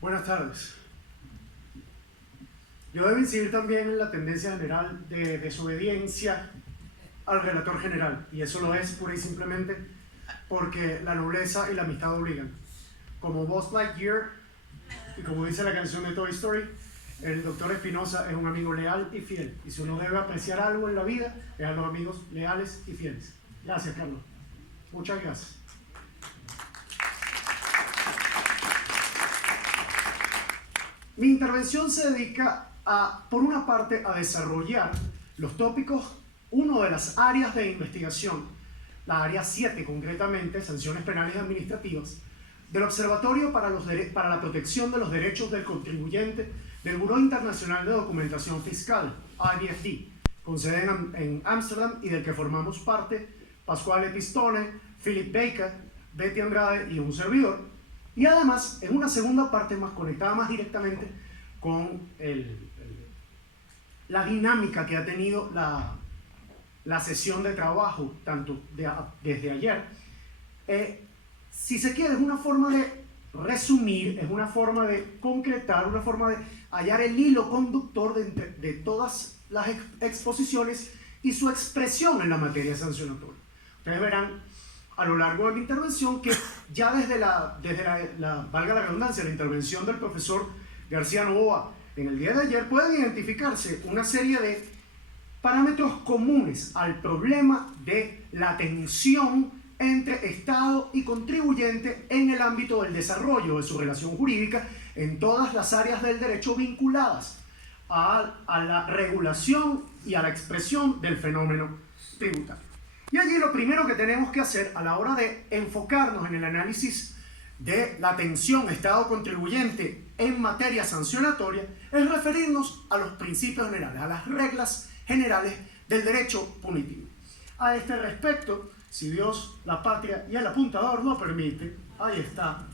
Buenas tardes. Yo debo incidir también en la tendencia general de desobediencia al relator general, y eso lo es pura y simplemente porque la nobleza y la amistad obligan. Como Buzz Lightyear, y como dice la canción de Toy Story, el doctor Espinosa es un amigo leal y fiel, y si uno debe apreciar algo en la vida, es a los amigos leales y fieles. Gracias, Carlos. Muchas gracias. Mi intervención se dedica por una parte, a desarrollar los tópicos, uno de las áreas de investigación, la área 7 concretamente, sanciones penales y administrativas, del Observatorio para la Protección de los Derechos del Contribuyente del Buró Internacional de Documentación Fiscal, IDFD, con sede en Ámsterdam y del que formamos parte Pasquale Pistone, Philip Baker, Betty Andrade y un servidor. Y además, en una segunda parte más conectada más directamente con la dinámica que ha tenido la sesión de trabajo, tanto desde ayer, si se quiere, es una forma de resumir, es una forma de concretar, una forma de hallar el hilo conductor de todas las exposiciones y su expresión en la materia sancionatoria. Ustedes verán a lo largo de mi intervención que ya desde valga la redundancia, la intervención del profesor García Novoa en el día de ayer, pueden identificarse una serie de parámetros comunes al problema de la tensión entre Estado y contribuyente en el ámbito del desarrollo de su relación jurídica en todas las áreas del derecho vinculadas a la regulación y a la expresión del fenómeno tributario. Y allí lo primero que tenemos que hacer a la hora de enfocarnos en el análisis de la tensión Estado-contribuyente en materia sancionatoria es referirnos a los principios generales, a las reglas generales del derecho punitivo. A este respecto, si Dios, la patria y el apuntador lo permite, ahí está,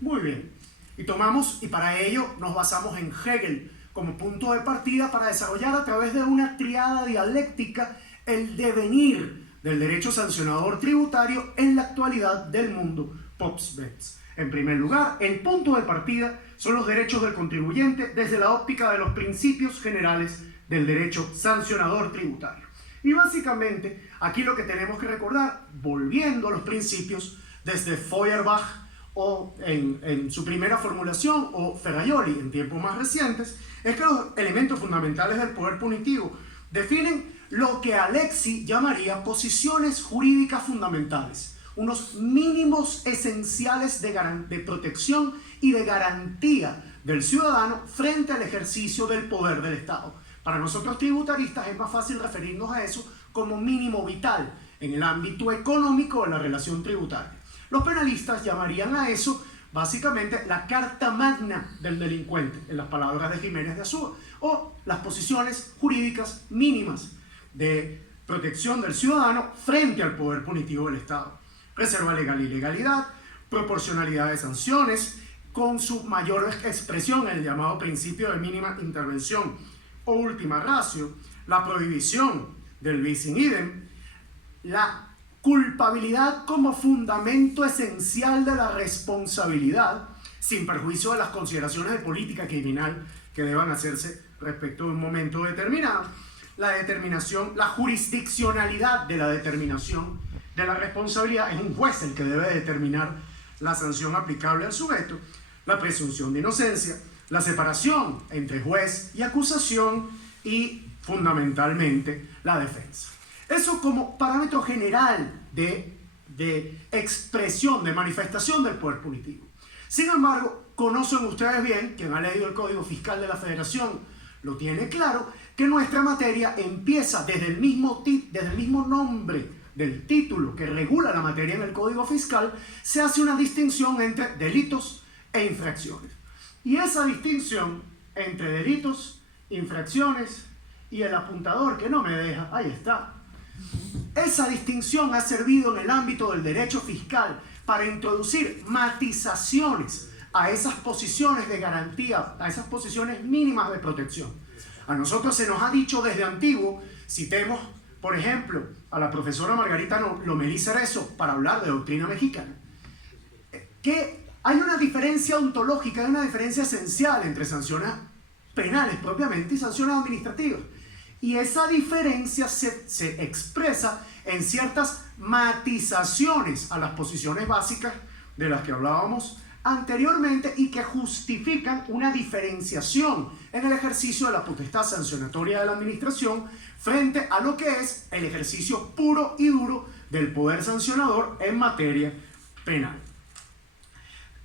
muy bien. Y para ello nos basamos en Hegel como punto de partida para desarrollar a través de una triada dialéctica el devenir del derecho sancionador tributario en la actualidad del mundo post-BEPS. En primer lugar, el punto de partida son los derechos del contribuyente desde la óptica de los principios generales del derecho sancionador tributario. Y básicamente, aquí lo que tenemos que recordar, volviendo a los principios desde Feuerbach o en su primera formulación, o Ferraioli en tiempos más recientes, es que los elementos fundamentales del poder punitivo definen lo que Alexis llamaría posiciones jurídicas fundamentales, unos mínimos esenciales de protección y de garantía del ciudadano frente al ejercicio del poder del Estado. Para nosotros tributaristas es más fácil referirnos a eso como mínimo vital en el ámbito económico de la relación tributaria. Los penalistas llamarían a eso básicamente la carta magna del delincuente, en las palabras de Jiménez de Azúa, o las posiciones jurídicas mínimas de protección del ciudadano frente al poder punitivo del Estado. Reserva legal y legalidad, proporcionalidad de sanciones, con su mayor expresión en el llamado principio de mínima intervención, o última ratio, la prohibición del bis in idem, la culpabilidad como fundamento esencial de la responsabilidad, sin perjuicio de las consideraciones de política criminal que deban hacerse respecto de un momento determinado, la jurisdiccionalidad de la determinación de la responsabilidad, es un juez el que debe determinar la sanción aplicable al sujeto, la presunción de inocencia, la separación entre juez y acusación y, fundamentalmente, la defensa. Eso como parámetro general de expresión, de manifestación del poder punitivo. Sin embargo, conocen ustedes bien, quien ha leído el Código Fiscal de la Federación lo tiene claro, que nuestra materia empieza desde el mismo nombre del título que regula la materia en el Código Fiscal, se hace una distinción entre delitos e infracciones. Y esa distinción entre delitos, infracciones y el apuntador que no me deja, ahí está. Esa distinción ha servido en el ámbito del derecho fiscal para introducir matizaciones a esas posiciones de garantía, a esas posiciones mínimas de protección. A nosotros se nos ha dicho desde antiguo, citemos, por ejemplo, a la profesora Margarita Lomelí Cerezo para hablar de doctrina mexicana, que Hay una diferencia ontológica, hay una diferencia esencial entre sanciones penales propiamente y sanciones administrativas. Y esa diferencia se expresa en ciertas matizaciones a las posiciones básicas de las que hablábamos anteriormente y que justifican una diferenciación en el ejercicio de la potestad sancionatoria de la administración frente a lo que es el ejercicio puro y duro del poder sancionador en materia penal.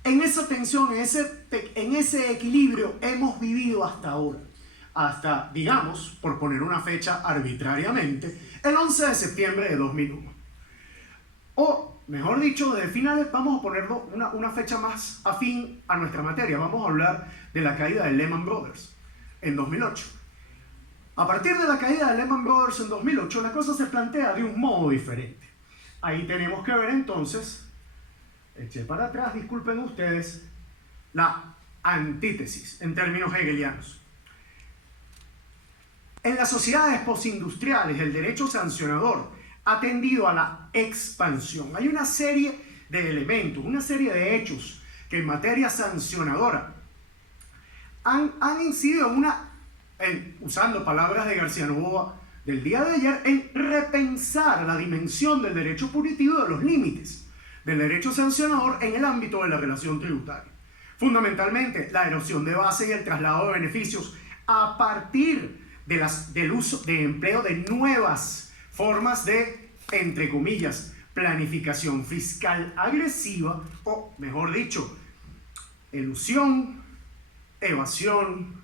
En esa tensión, en ese equilibrio hemos vivido hasta ahora. Hasta, digamos, por poner una fecha arbitrariamente, el 11 de septiembre de 2001. O, mejor dicho, desde finales, vamos a ponerlo una fecha más afín a nuestra materia. Vamos a hablar de la caída de Lehman Brothers en 2008. A partir de la caída de Lehman Brothers en 2008, la cosa se plantea de un modo diferente. Ahí tenemos que ver entonces, eché para atrás, disculpen ustedes, la antítesis en términos hegelianos. En las sociedades postindustriales, el derecho sancionador ha tendido a la expansión. Hay una serie de elementos, una serie de hechos que en materia sancionadora han incidido usando palabras de García Novoa del día de ayer, en repensar la dimensión del derecho punitivo y de los límites del derecho sancionador en el ámbito de la relación tributaria. Fundamentalmente, la erosión de base y el traslado de beneficios a partir del uso de empleo de nuevas formas de, entre comillas, planificación fiscal agresiva, o mejor dicho, elusión, evasión,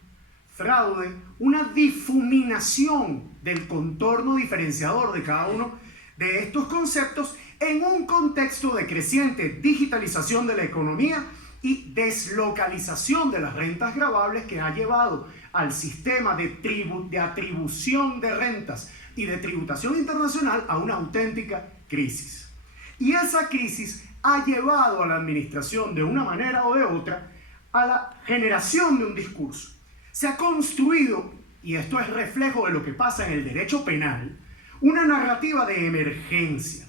fraude, una difuminación del contorno diferenciador de cada uno de estos conceptos en un contexto de creciente digitalización de la economía y deslocalización de las rentas gravables que ha llevado al sistema de atribución de rentas y de tributación internacional a una auténtica crisis. Y esa crisis ha llevado a la administración de una manera o de otra a la generación de un discurso. Se ha construido, y esto es reflejo de lo que pasa en el derecho penal, una narrativa de emergencia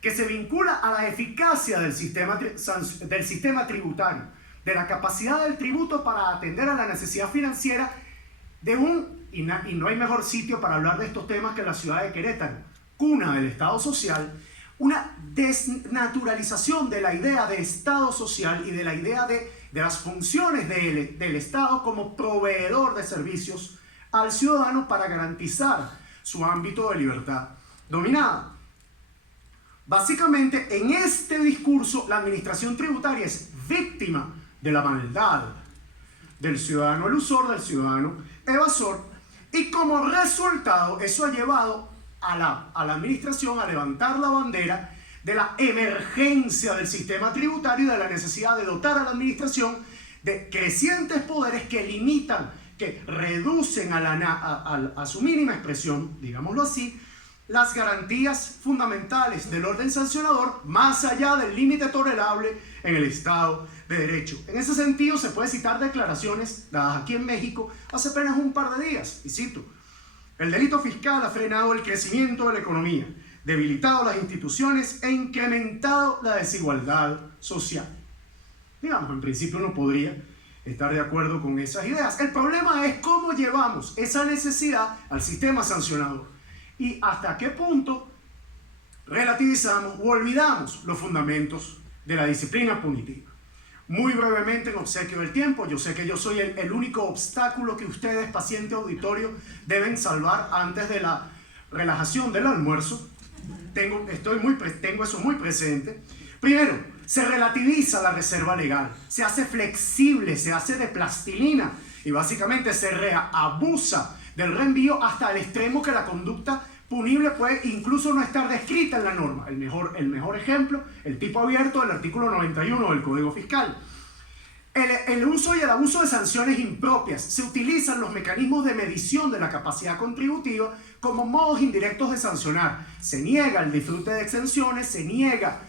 que se vincula a la eficacia del sistema tributario, de la capacidad del tributo para atender a la necesidad financiera y no hay mejor sitio para hablar de estos temas que la ciudad de Querétaro, cuna del Estado social, una desnaturalización de la idea de Estado social y de la idea de las funciones del Estado como proveedor de servicios al ciudadano para garantizar su ámbito de libertad dominada. Básicamente, en este discurso, la administración tributaria es víctima de la maldad del ciudadano elusor, del ciudadano evasor, y como resultado, eso ha llevado a la administración a levantar la bandera de la emergencia del sistema tributario y de la necesidad de dotar a la administración de crecientes poderes que limitan, que reducen a su mínima expresión, digámoslo así, las garantías fundamentales del orden sancionador más allá del límite tolerable en el Estado de Derecho. En ese sentido, se puede citar declaraciones dadas aquí en México hace apenas un par de días, y cito: el delito fiscal ha frenado el crecimiento de la economía, debilitado las instituciones e incrementado la desigualdad social. Digamos, en principio uno podría estar de acuerdo con esas ideas. El problema es cómo llevamos esa necesidad al sistema sancionador y hasta qué punto relativizamos o olvidamos los fundamentos de la disciplina punitiva. Muy brevemente, en obsequio del tiempo, yo sé que yo soy el único obstáculo que ustedes, paciente auditorio, deben salvar antes de la relajación del almuerzo. Tengo eso muy presente. Primero, se relativiza la reserva legal, se hace flexible, se hace de plastilina y básicamente se abusa del reenvío hasta el extremo que la conducta punible puede incluso no estar descrita en la norma. El mejor ejemplo, el tipo abierto del artículo 91 del Código Fiscal. El uso y el abuso de sanciones impropias. Se utilizan los mecanismos de medición de la capacidad contributiva como modos indirectos de sancionar. Se niega el disfrute de exenciones, se niega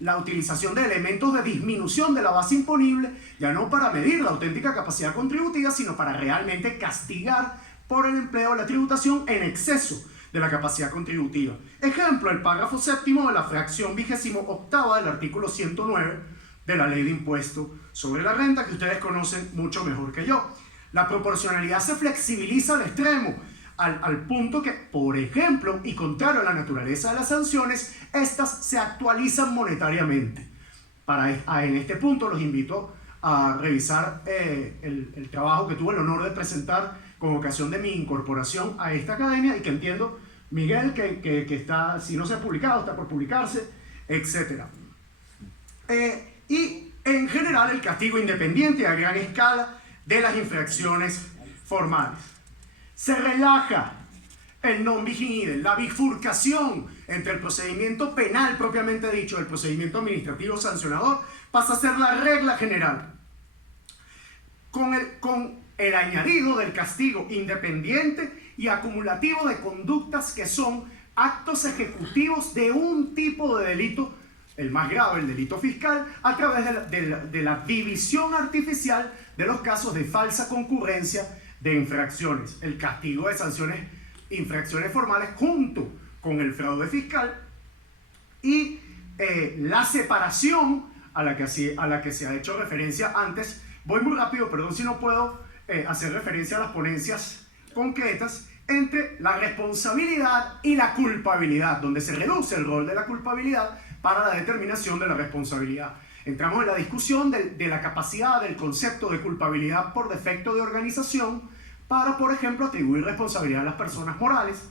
la utilización de elementos de disminución de la base imponible, ya no para medir la auténtica capacidad contributiva, sino para realmente castigar por el empleo de la tributación en exceso de la capacidad contributiva. Ejemplo, el párrafo séptimo de la fracción 28ª del artículo 109 de la ley de impuesto sobre la renta, que ustedes conocen mucho mejor que yo. La proporcionalidad se flexibiliza al extremo, al punto que, por ejemplo, y contrario a la naturaleza de las sanciones, estas se actualizan monetariamente. En este punto los invito a revisar el trabajo que tuve el honor de presentar con ocasión de mi incorporación a esta academia, y que entiendo, Miguel, que está, si no se ha publicado, está por publicarse, etc. Y en general el castigo independiente a gran escala de las infracciones formales. Se relaja el non bis in idem, la bifurcación entre el procedimiento penal propiamente dicho, el procedimiento administrativo sancionador, pasa a ser la regla general. Con el añadido del castigo independiente y acumulativo de conductas que son actos ejecutivos de un tipo de delito, el más grave, el delito fiscal, a través de la división artificial de los casos de falsa concurrencia de infracciones, el castigo de sanciones, infracciones formales junto con el fraude fiscal, y la separación a la que se ha hecho referencia antes. Voy muy rápido, perdón si no puedo hacer referencia a las ponencias concretas, entre la responsabilidad y la culpabilidad, donde se reduce el rol de la culpabilidad para la determinación de la responsabilidad. Entramos en la discusión de la capacidad del concepto de culpabilidad por defecto de organización para, por ejemplo, atribuir responsabilidad a las personas morales.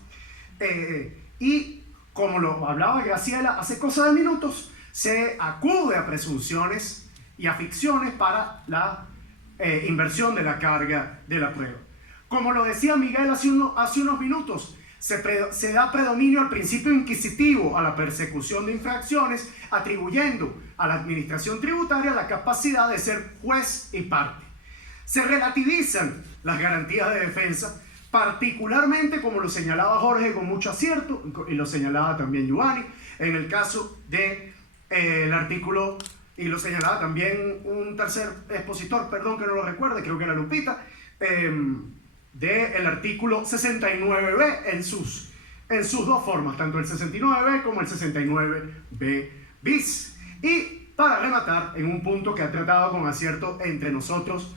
Y como lo hablaba Graciela hace cosa de minutos, se acude a presunciones y a ficciones para la inversión de la carga de la prueba. Como lo decía Miguel hace unos minutos, se da predominio al principio inquisitivo a la persecución de infracciones, atribuyendo a la administración tributaria la capacidad de ser juez y parte. Se relativizan las garantías de defensa, particularmente, como lo señalaba Jorge con mucho acierto, y lo señalaba también Giovanni, en el caso del artículo, y lo señalaba también un tercer expositor, perdón que no lo recuerde, creo que era Lupita, del artículo 69b en sus dos formas, tanto el 69b como el 69b bis. Y para rematar, en un punto que ha tratado con acierto entre nosotros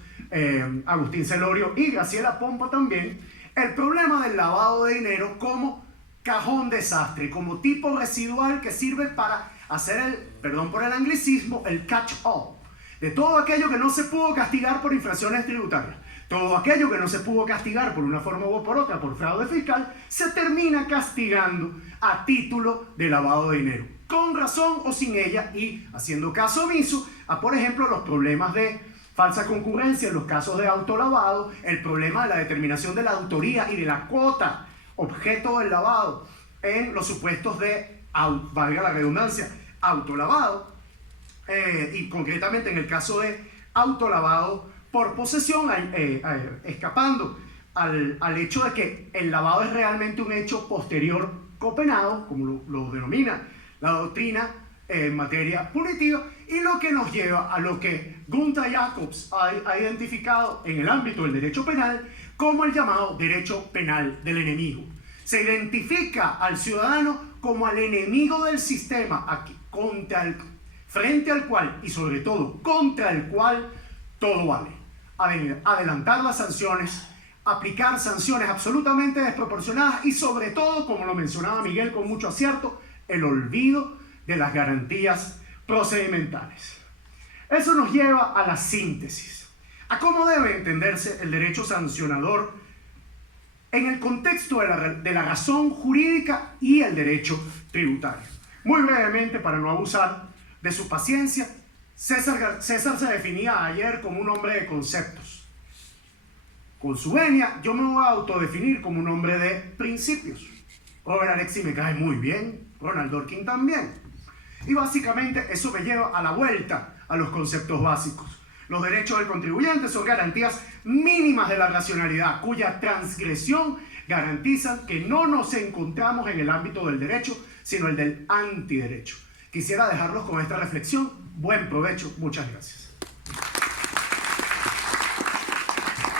Agustín Celorio y Graciela Pompa también, el problema del lavado de dinero como cajón desastre, como tipo residual que sirve para hacer perdón por el anglicismo, el catch-all de todo aquello que no se pudo castigar por infracciones tributarias. Todo aquello que no se pudo castigar por una forma u por otra, por fraude fiscal, se termina castigando a título de lavado de dinero, con razón o sin ella, y haciendo caso omiso a, por ejemplo, los problemas de falsa concurrencia en los casos de autolavado, el problema de la determinación de la autoría y de la cuota objeto del lavado en los supuestos de, valga la redundancia, autolavado, y concretamente en el caso de autolavado por posesión, escapando al hecho de que el lavado es realmente un hecho posterior copenado, como lo denomina la doctrina en materia punitiva, y lo que nos lleva a lo que Gunther Jacobs ha identificado en el ámbito del derecho penal como el llamado derecho penal del enemigo. Se identifica al ciudadano como al enemigo del sistema, frente al cual, y sobre todo contra el cual, todo vale. Adelantar las sanciones, aplicar sanciones absolutamente desproporcionadas y, sobre todo, como lo mencionaba Miguel con mucho acierto, el olvido de las garantías procedimentales. Eso nos lleva a la síntesis, a cómo debe entenderse el derecho sancionador en el contexto de la razón jurídica y el derecho tributario. Muy brevemente, para no abusar de su paciencia, César se definía ayer como un hombre de conceptos. Con su venia, yo me voy a autodefinir como un hombre de principios. Robert Alexi me cae muy bien, Ronald Dworkin también. Y básicamente eso me lleva a la vuelta a los conceptos básicos. Los derechos del contribuyente son garantías mínimas de la racionalidad, cuya transgresión garantizan que no nos encontramos en el ámbito del derecho, sino el del antiderecho. Quisiera dejarlos con esta reflexión. Buen provecho. Muchas gracias.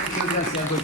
Muchas gracias, doctor.